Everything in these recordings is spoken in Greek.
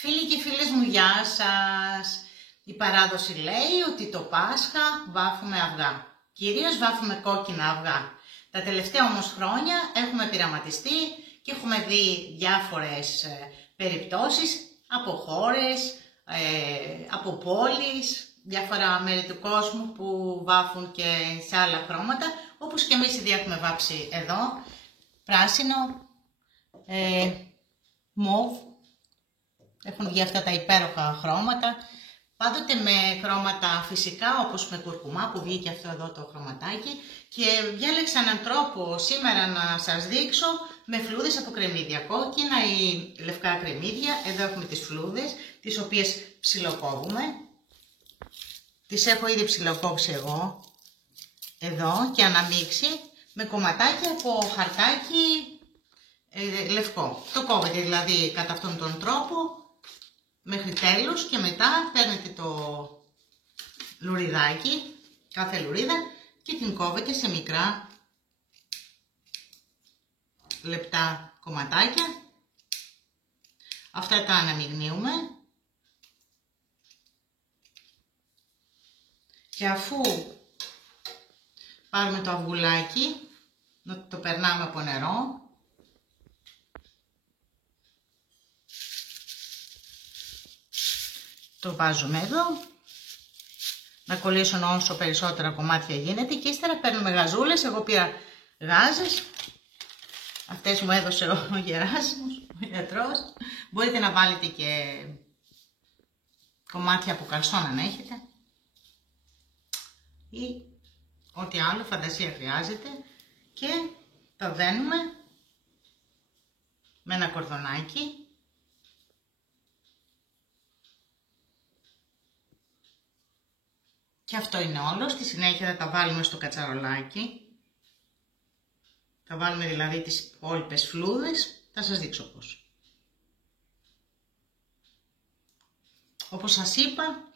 Φίλοι και φίλες μου, γεια σας! Η παράδοση λέει ότι το Πάσχα βάφουμε αυγά. Κυρίως βάφουμε κόκκινα αυγά. Τα τελευταία όμως χρόνια έχουμε πειραματιστεί και έχουμε δει διάφορες περιπτώσεις από χώρες, από πόλεις, διάφορα μέρη του κόσμου που βάφουν και σε άλλα χρώματα, όπως και εμείς ήδη έχουμε βάψει εδώ, πράσινο, μοβ. Έχουν βγει αυτά τα υπέροχα χρώματα, πάντοτε με χρώματα φυσικά, όπως με κουρκουμά που βγήκε αυτό εδώ το χρωματάκι, και διάλεξα έναν τρόπο σήμερα να σας δείξω με φλούδες από κρεμμύδια, κόκκινα ή λευκά κρεμμύδια. Εδώ έχουμε τις φλούδες, τις οποίες ψιλοκόβουμε. Τις έχω ήδη ψιλοκόψει εγώ, εδώ, και αναμίξει με κομματάκια από χαρτάκι λευκό. Το κόβετε δηλαδή κατά αυτόν τον τρόπο μέχρι τέλους και μετά παίρνετε το λουριδάκι, κάθε λουρίδα, και την κόβετε σε μικρά λεπτά κομματάκια. Αυτά τα αναμειγνύουμε και αφού πάρουμε το αυγουλάκι, το περνάμε από νερό. Το βάζουμε εδώ, να κολλήσουν όσο περισσότερα κομμάτια γίνεται, και ύστερα παίρνουμε γαζούλες. Εγώ πήρα γάζες, αυτές μου έδωσε ο Γεράσιμος, ο γιατρός. Μπορείτε να βάλετε και κομμάτια από καλσόν αν έχετε, ή ό,τι άλλο φαντασία χρειάζεται, και τα δένουμε με ένα κορδονάκι. Και αυτό είναι όλο. Στη συνέχεια θα τα βάλουμε στο κατσαρολάκι. Θα βάλουμε δηλαδή τις υπόλοιπες φλούδες. Θα σας δείξω πώς. Όπως σας είπα,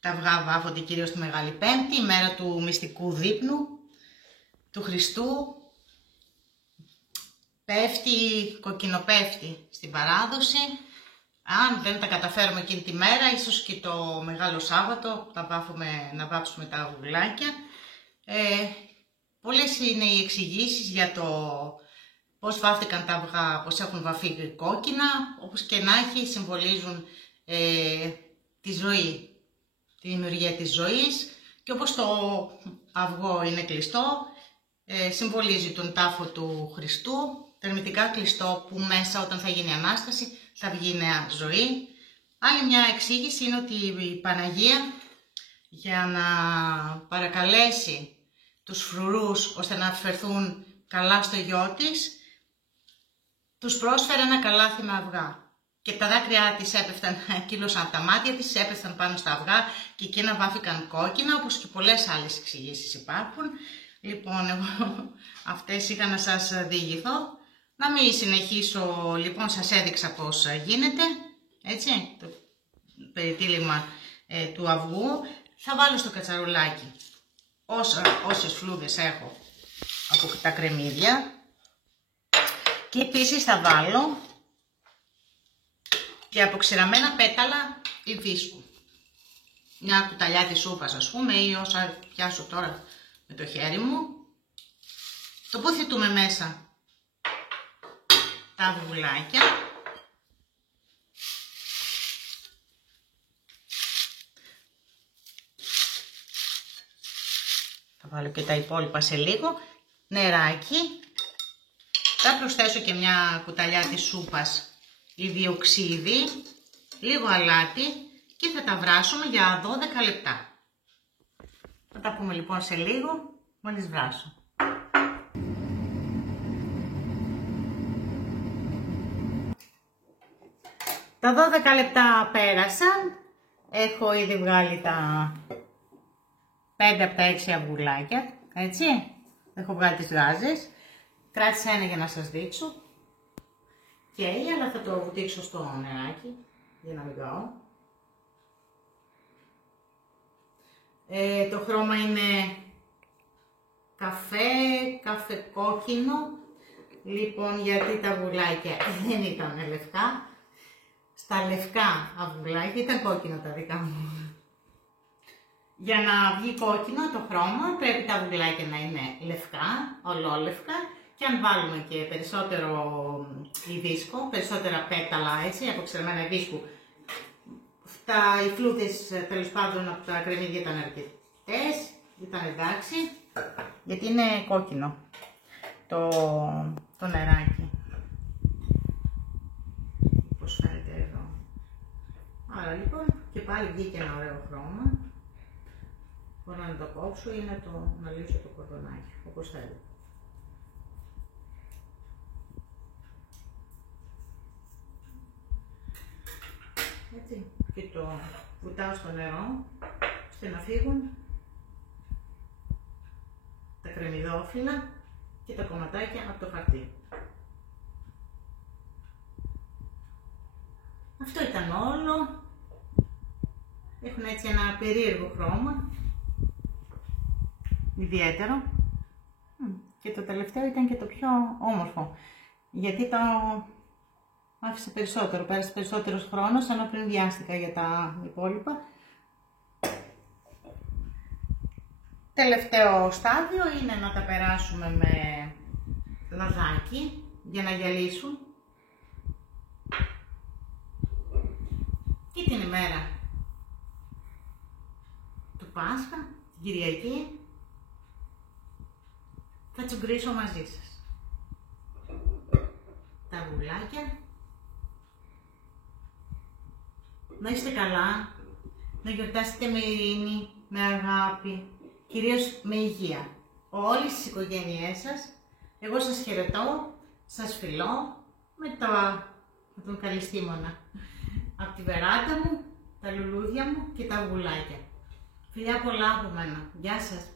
τα αυγά βάφονται κυρίως τη Μεγάλη Πέμπτη, η μέρα του μυστικού δείπνου του Χριστού. Κοκκινοπέφτει στην παράδοση. Αν δεν τα καταφέρουμε εκείνη τη μέρα, ίσως και το Μεγάλο Σάββατο να βάψουμε τα αυγουλάκια. Πολλές είναι οι εξηγήσεις για το πώς βάφτηκαν τα αυγά, πώς έχουν βαφεί κόκκινα. Όπως και να έχει, συμβολίζουν τη ζωή, τη δημιουργία της ζωής. Και όπως το αυγό είναι κλειστό, συμβολίζει τον τάφο του Χριστού, ερμητικά κλειστό, που μέσα όταν θα γίνει Ανάσταση θα βγει νέα ζωή. Άλλη μια εξήγηση είναι ότι η Παναγία, για να παρακαλέσει τους φρουρούς ώστε να φερθούν καλά στο γιο της, τους πρόσφερε ένα καλάθι με αυγά. Και τα δάκρυά της έπεφταν, κύλωσαν από τα μάτια της, έπεφταν πάνω στα αυγά και εκείνα βάφηκαν κόκκινα, όπως και πολλές άλλες εξηγήσεις υπάρχουν. Λοιπόν, εγώ αυτές είχα να σας διηγηθώ. Να μην συνεχίσω, λοιπόν, σας έδειξα πώς γίνεται, έτσι, το περιτύλιγμα του αυγού. Θα βάλω στο κατσαρολάκι όσες φλούδες έχω από τα κρεμμύδια, και επίσης θα βάλω και αποξηραμένα πέταλα υβίσκου. Μια κουταλιά της σούπας, ας πούμε, ή όσα πιάσω τώρα με το χέρι μου. Τοποθετούμε μέσα τα αυγουλάκια. Θα βάλω και τα υπόλοιπα σε λίγο. Νεράκι. Θα προσθέσω και μια κουταλιά της σούπας ιδιοξίδι, λίγο αλάτι, και θα τα βράσουμε για 12 λεπτά. Θα τα πούμε λοιπόν σε λίγο, μόλις βράσω. Τα 12 λεπτά πέρασαν. Έχω ήδη βγάλει τα 5 από τα 6 αυγουλάκια, έτσι. Έχω βγάλει τις γάζες. Κράτησα ένα για να σας δείξω. Και αλλά θα το βουτήξω στο νεράκι, για να μην καώ. Το χρώμα είναι καφέ κόκκινο. Λοιπόν, γιατί τα αυγουλάκια δεν ήταν λευκά. στα λευκά αυγουλάκια, ήταν κόκκινα τα δικά μου. Για να βγει κόκκινο το χρώμα πρέπει τα αυγουλάκια να είναι λευκά, ολόλευκα, και αν βάλουμε και περισσότερο υδίσκο, περισσότερα πέταλα έτσι, αποξερμένα υδίσκου, οι φλούδες τέλος πάντων από τα κρεμμύδια ήταν αρκετές, ήταν εντάξει, γιατί είναι κόκκινο το νεράκι. Πώς φαίνεται εδώ. Άρα λοιπόν και πάλι βγήκε ένα ωραίο χρώμα. Μπορώ να το κόψω ή να λύσω το κορδονάκι, όπως θέλω. Έτσι, και το βουτάω στο νερό, ώστε να φύγουν τα κρεμμυδόφυλλα και τα κομματάκια από το χαρτί. Αυτό ήταν όλο. Έχουν έτσι ένα περίεργο χρώμα, ιδιαίτερο. Και το τελευταίο ήταν και το πιο όμορφο, γιατί το άφησα περισσότερο, πέρασε περισσότερος χρόνος, ενώ πριν βιάστηκα για τα υπόλοιπα. Τελευταίο στάδιο είναι να τα περάσουμε με λαδάκι για να γυαλίσουν. Και την ημέρα του Πάσχα, την Κυριακή, θα τσουγκρίσω μαζί σας τα αυγουλάκια. Να είστε καλά, να γιορτάσετε με ειρήνη, με αγάπη, κυρίως με υγεία. Όλες τις οικογένειές σας, εγώ σας χαιρετώ, σας φιλώ με τον καλυστήμονα. Από τη βεράντα μου, τα λουλούδια μου και τα αυγουλάκια. Φιλιά πολλά από μένα. Γεια σας.